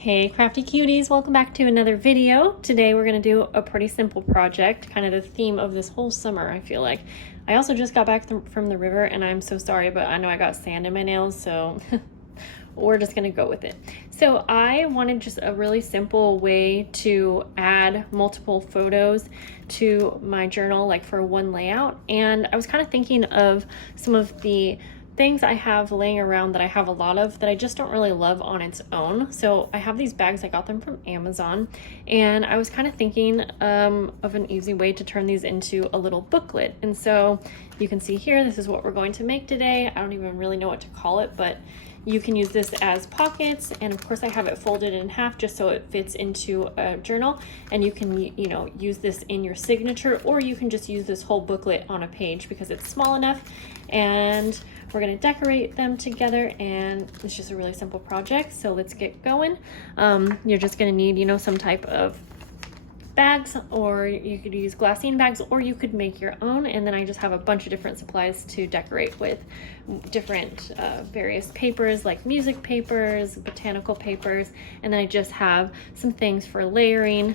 Hey crafty cuties, welcome back to another video. Today we're going to do a pretty simple project, kind of the theme of this whole summer, I feel like. I also just got back from the river and I'm so sorry, but I know I got sand in my nails, so we're just going to go with it. So I wanted just a really simple way to add multiple photos to my journal, like for one layout. And I was kind of thinking of some of the things I have laying around that I have a lot of that I just don't really love on its own. So I have these bags, I got them from Amazon, and I was kind of thinking of an easy way to turn these into a little booklet. And so you can see here, this is what we're going to make today. I don't even really know what to call it, but you can use this as pockets, and of course I have it folded in half just so it fits into a journal, and you can, you know, use this in your signature, or you can just use this whole booklet on a page because it's small enough. And we're going to decorate them together, and it's just a really simple project, so let's get going. You're just going to need, you know, some type of bags, or you could use glassine bags, or you could make your own. And then I just have a bunch of different supplies to decorate with, different various papers like music papers, botanical papers, and then I just have some things for layering.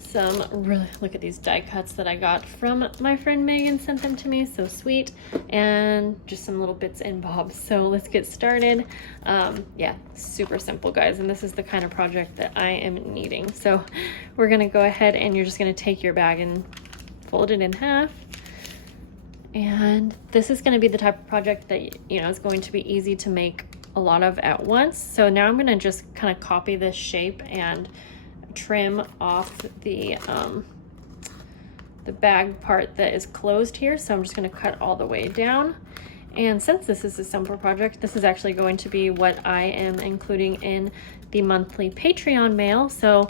Some really, look at these die cuts that I got from my friend Megan, sent them to me, so sweet, and just some little bits and bobs. So let's get started. Yeah, super simple, guys, and this is the kind of project that I am needing. So we're gonna go ahead and you're just gonna take your bag and fold it in half. And this is gonna be the type of project that, you know, is going to be easy to make a lot of at once. So now I'm gonna just kind of copy this shape and trim off the bag part that is closed here. So I'm just going to cut all the way down. And since this is a simple project, this is actually going to be what I am including in the monthly Patreon mail. So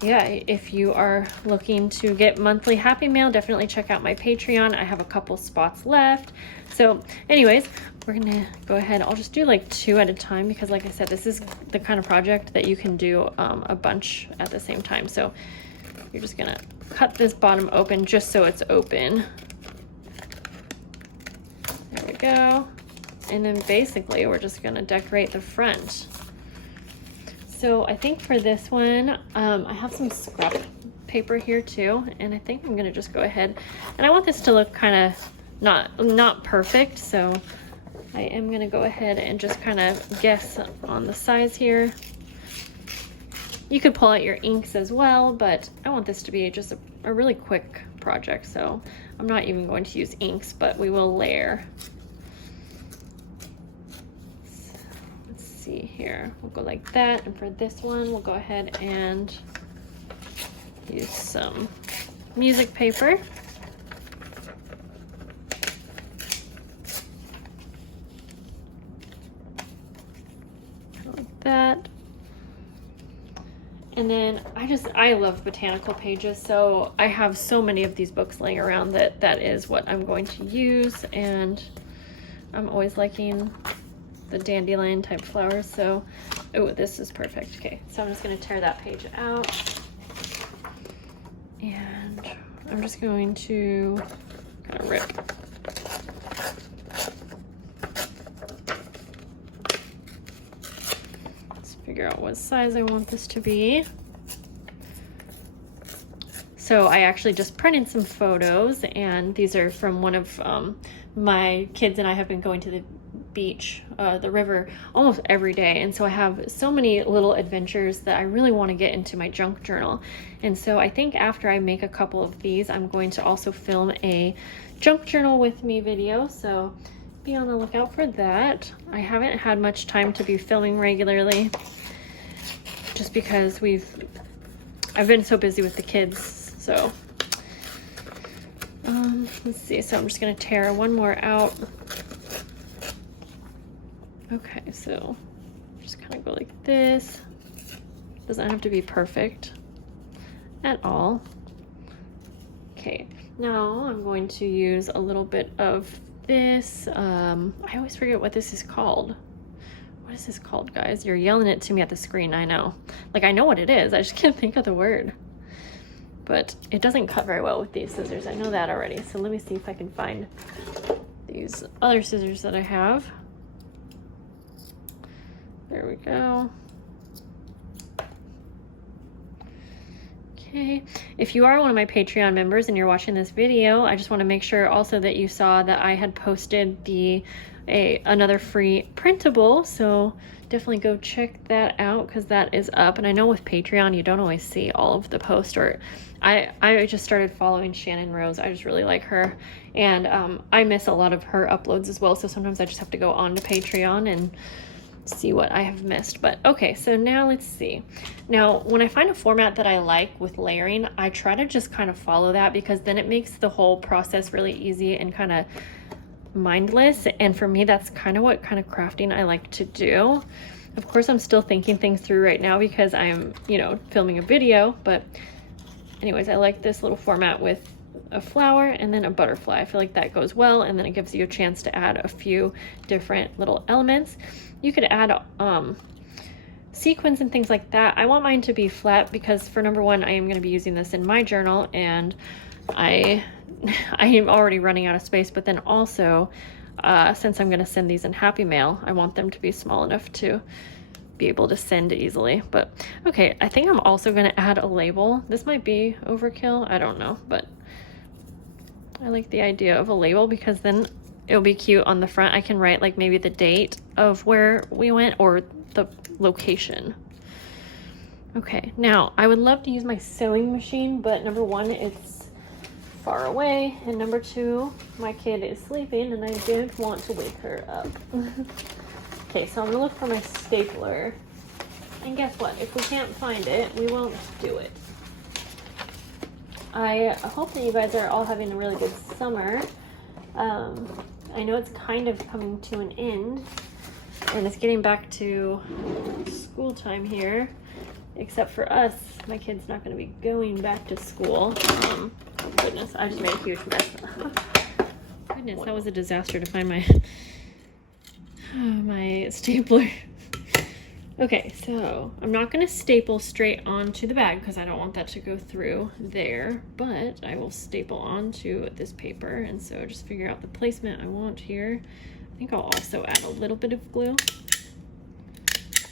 yeah, if you are looking to get monthly happy mail, definitely check out my Patreon. I have a couple spots left. So anyways, we're gonna go ahead. I'll just do like 2 at a time because, like I said, this is the kind of project that you can do a bunch at the same time. So you're just gonna cut this bottom open just so it's open. There we go. And then basically we're just gonna decorate the front. So I think for this one, I have some scrap paper here too, and I think I'm gonna just go ahead, and I want this to look kind of not perfect, so I am gonna go ahead and just kind of guess on the size here. You could pull out your inks as well, but I want this to be just a really quick project, so I'm not even going to use inks, but we will layer. See here, we'll go like that, and for this one we'll go ahead and use some music paper. Like that. And then I love botanical pages, so I have so many of these books laying around that is what I'm going to use, and I'm always liking the dandelion type flowers, so oh, this is perfect. Okay, so I'm just going to tear that page out, and I'm just going to kind of rip. Let's figure out what size I want this to be. So I actually just printed some photos, and these are from one of my kids and I have been going to the beach, the river, almost every day, and so I have so many little adventures that I really want to get into my junk journal. And so I think after I make a couple of these, I'm going to also film a junk journal with me video, so be on the lookout for that. I haven't had much time to be filming regularly just because I've been so busy with the kids. So let's see, so I'm just going to tear one more out. Okay, so just kind of go like this. Doesn't have to be perfect at all. Okay, now I'm going to use a little bit of this. I always forget what this is called. What is this called, guys? You're yelling it to me at the screen, I know. Like, I know what it is, I just can't think of the word. But it doesn't cut very well with these scissors, I know that already. So let me see if I can find these other scissors that I have. There we go. Okay, if you are one of my Patreon members and you're watching this video, I just want to make sure also that you saw that I had posted another free printable, so definitely go check that out because that is up. And I know with Patreon you don't always see all of the posts, or I just started following Shannon Rose. I just really like her, and I miss a lot of her uploads as well, so sometimes I just have to go on to Patreon and see what I have missed. But okay, so now let's see. Now when I find a format that I like with layering, I try to just kind of follow that, because then it makes the whole process really easy and kind of mindless. And for me, that's kind of what kind of crafting I like to do. Of course, I'm still thinking things through right now because I'm, you know, filming a video. But anyways, I like this little format with a flower and then a butterfly. I feel like that goes well, and then it gives you a chance to add a few different little elements. You could add sequins and things like that. I want mine to be flat because, for number one, I am going to be using this in my journal, and I am already running out of space. But then also, since I'm going to send these in Happy Mail, I want them to be small enough to be able to send easily. But okay, I think I'm also going to add a label. This might be overkill, I don't know, but I like the idea of a label because then it'll be cute on the front. I can write like maybe the date of where we went or the location. Okay, now I would love to use my sewing machine, but number one, it's far away, and number two, my kid is sleeping and I didn't want to wake her up. Okay, so I'm gonna look for my stapler, and guess what? If we can't find it, we won't do it. I hope that you guys are all having a really good summer. I know it's kind of coming to an end, and it's getting back to school time here, except for us. My kid's not going to be going back to school. Oh goodness, I just made a huge mess. Goodness, that was a disaster to find my stapler. Okay, so I'm not going to staple straight onto the bag because I don't want that to go through there, but I will staple onto this paper, and so just figure out the placement I want here. I think I'll also add a little bit of glue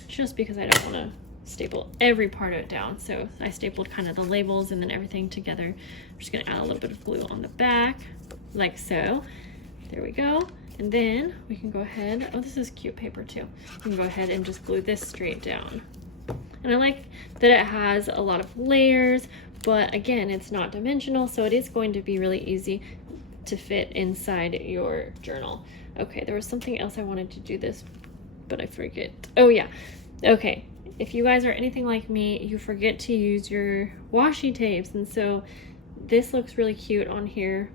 just because I don't want to staple every part of it down. So I stapled kind of the labels and then everything together. I'm just going to add a little bit of glue on the back like so. There we go. And then we can go ahead, oh, this is cute paper too. We can go ahead and just glue this straight down. And I like that it has a lot of layers, but again, it's not dimensional, so it is going to be really easy to fit inside your journal. Okay, there was something else I wanted to do this, but I forget. Oh yeah, okay. If you guys are anything like me, you forget to use your washi tapes, and so this looks really cute on here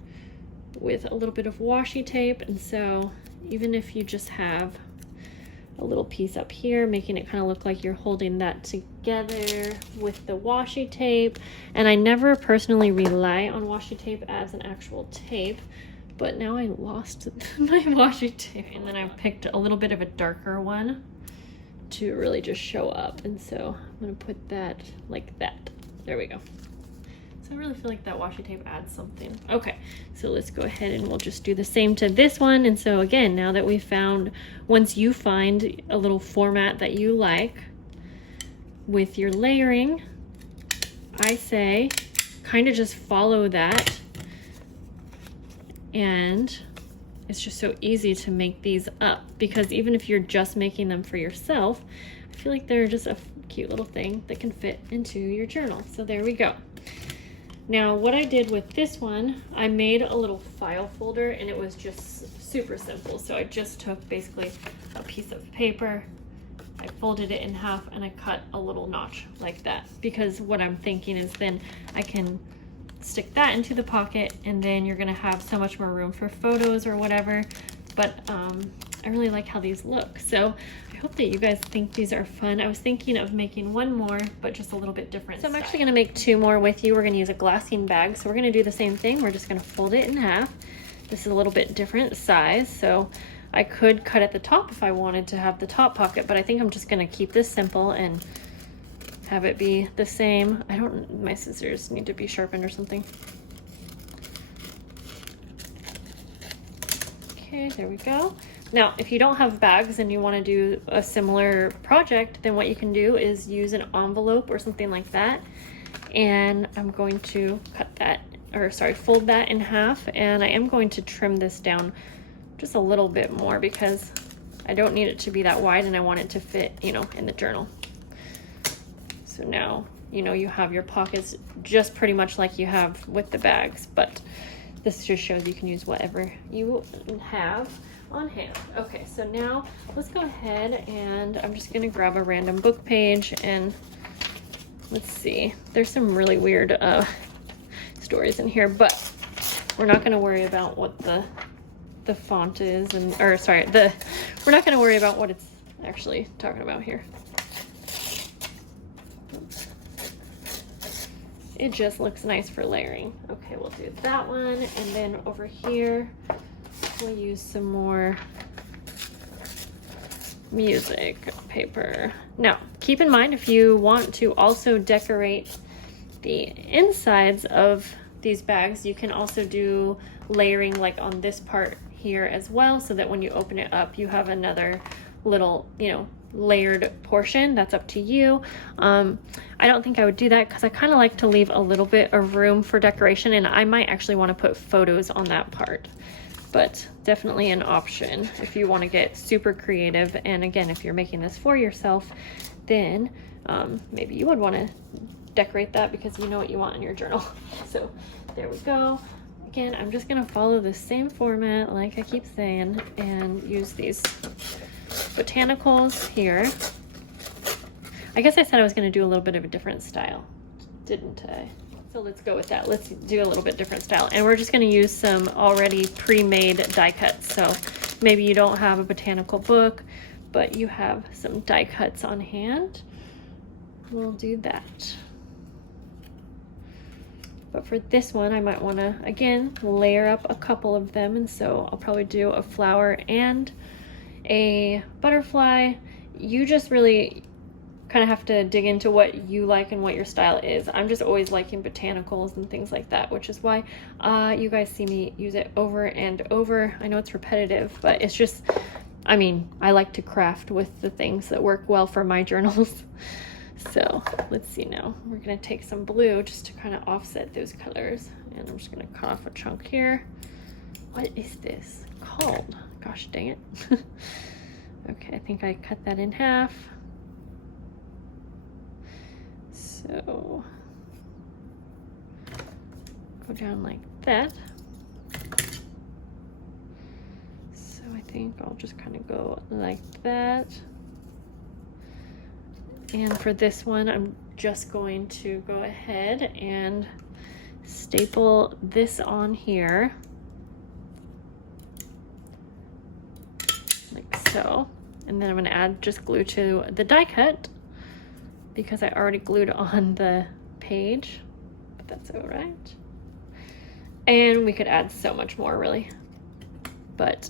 with a little bit of washi tape. And so even if you just have a little piece up here, making it kind of look like you're holding that together with the washi tape. And I never personally rely on washi tape as an actual tape, but now I lost my washi tape, and then I picked a little bit of a darker one to really just show up. And so I'm gonna put that like that. There we go. So I really feel like that washi tape adds something. Okay, so let's go ahead and we'll just do the same to this one. And so again, now that we found, once you find a little format that you like with your layering, I say kind of just follow that. And it's just so easy to make these up, because even if you're just making them for yourself, I feel like they're just a cute little thing that can fit into your journal. So there we go. Now what I did with this one, I made a little file folder, and it was just super simple. So I just took basically a piece of paper, I folded it in half, and I cut a little notch like that, because what I'm thinking is then I can stick that into the pocket, and then you're gonna have so much more room for photos or whatever. But I really like how these look, so I hope that you guys think these are fun. I was thinking of making one more, but just a little bit different. So I'm actually gonna make two more with you. We're gonna use a glassine bag, so we're gonna do the same thing. We're just gonna fold it in half. This is a little bit different size, so I could cut at the top if I wanted to have the top pocket, but I think I'm just gonna keep this simple and have it be the same. My scissors need to be sharpened or something. Okay, there we go. Now, if you don't have bags and you want to do a similar project, then what you can do is use an envelope or something like that. and I'm going to fold that in half, and I am going to trim this down just a little bit more because I don't need it to be that wide and I want it to fit, you know, in the journal. So now, you know, you have your pockets just pretty much like you have with the bags, but this just shows you can use whatever you have on hand. Okay, so now let's go ahead and I'm just gonna grab a random book page, and let's see, there's some really weird stories in here, but we're not gonna worry about what the font is, and we're not going to worry about what it's actually talking about here. Oops. It just looks nice for layering. Okay, we'll do that one, and then over here we'll use some more music paper. Now, keep in mind, if you want to also decorate the insides of these bags, you can also do layering like on this part here as well, so that when you open it up you have another little, you know, layered portion. That's up to you. I don't think I would do that because I kind of like to leave a little bit of room for decoration, and I might actually want to put photos on that part, but definitely an option if you want to get super creative. And again, if you're making this for yourself, then maybe you would want to decorate that because you know what you want in your journal. So there we go. Again, I'm just gonna follow the same format like I keep saying and use these botanicals here. I guess I said I was gonna do a little bit of a different style, didn't I? So let's go with that. Let's do a little bit different style, and we're just gonna use some already pre-made die cuts. So maybe you don't have a botanical book, but you have some die cuts on hand. We'll do that. But for this one, I might want to, again, layer up a couple of them. And so I'll probably do a flower and a butterfly. You just really kind of have to dig into what you like and what your style is. I'm just always liking botanicals and things like that, which is why you guys see me use it over and over. I know it's repetitive, but it's just, I mean, I like to craft with the things that work well for my journals. So let's see now. We're going to take some blue just to kind of offset those colors. And I'm just going to cut off a chunk here. What is this called? Gosh dang it. Okay, I think I cut that in half. So go down like that. So I think I'll just kind of go like that. And for this one, I'm just going to go ahead and staple this on here, like so. And then I'm going to add just glue to the die cut because I already glued on the page, but that's all right. And we could add so much more really, but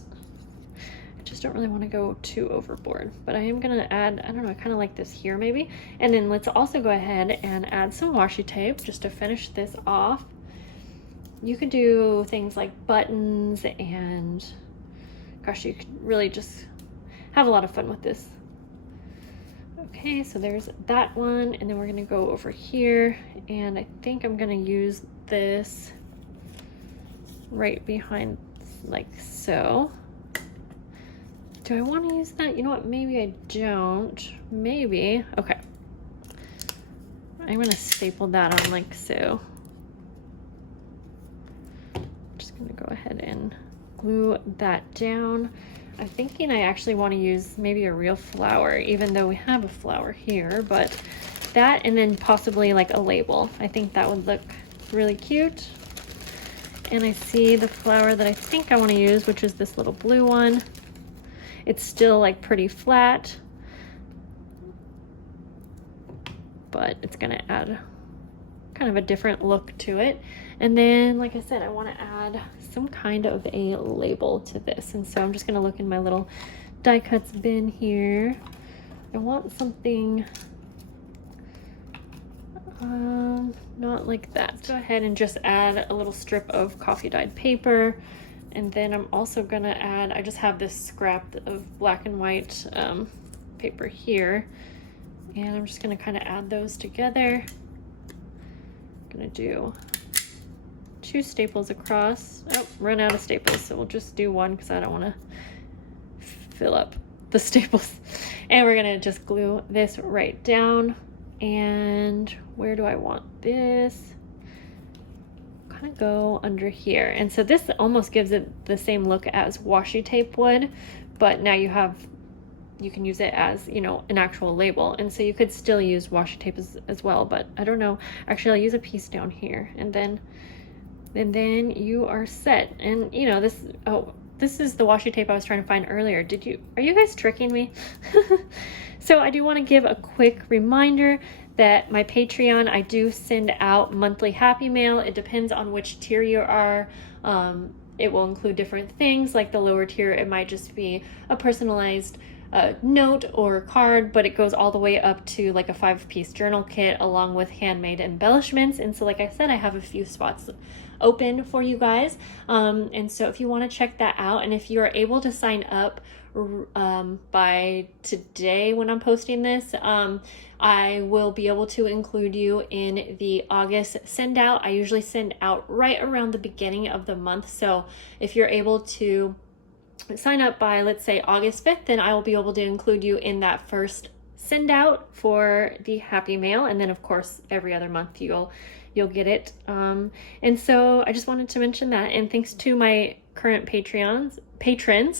just don't really want to go too overboard. But I am gonna add, I don't know, I kind of like this here maybe. And then let's also go ahead and add some washi tape just to finish this off. You can do things like buttons, and gosh, you could really just have a lot of fun with this. Okay, so there's that one, and then we're gonna go over here, and I think I'm gonna use this right behind like so. Do I want to use that? You know what? Maybe I don't. Maybe. Okay. I'm going to staple that on like so. Just going to go ahead and glue that down. I'm thinking I actually want to use maybe a real flower, even though we have a flower here, but that, and then possibly like a label. I think that would look really cute. And I see the flower that I think I want to use, which is this little blue one. It's still like pretty flat, but it's gonna add kind of a different look to it. And then, like I said, I want to add some kind of a label to this. And so I'm just gonna look in my little die cuts bin here. I want something not like that. Let's go ahead and just add a little strip of coffee dyed paper. And then I'm also gonna add, I just have this scrap of black and white paper here. And I'm just gonna kind of add those together. gonna do 2 staples across. Oh, run out of staples, so we'll just do 1 because I don't want to fill up the staples. And we're gonna just glue this right down. And where do I want this? Kind of go under here. And so this almost gives it the same look as washi tape would, but now you can use it as, you know, an actual label. And so you could still use washi tape as well, but I don't know. Actually, I'll use a piece down here, and then you are set. And you know, this is the washi tape I was trying to find earlier. Are you guys tricking me? So I do want to give a quick reminder that my Patreon, I do send out monthly happy mail. It depends on which tier you are. It will include different things. Like the lower tier, it might just be a personalized note or card, but it goes all the way up to like a 5-piece journal kit along with handmade embellishments. And so like I said, I have a few spots open for you guys, and so if you want to check that out, and if you are able to sign up by today when I'm posting this, I will be able to include you in the August send out. I usually send out right around the beginning of the month, so if you're able to sign up by, let's say, August 5th, then I will be able to include you in that first send out for the happy mail. And then of course every other month you'll get it. And so I just wanted to mention that, and thanks to my current patrons,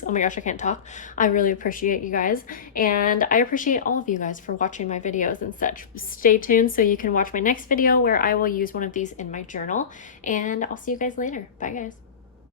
oh my gosh, I can't talk. I really appreciate you guys, and I appreciate all of you guys for watching my videos and such. Stay tuned so you can watch my next video where I will use one of these in my journal, and I'll see you guys later. Bye guys.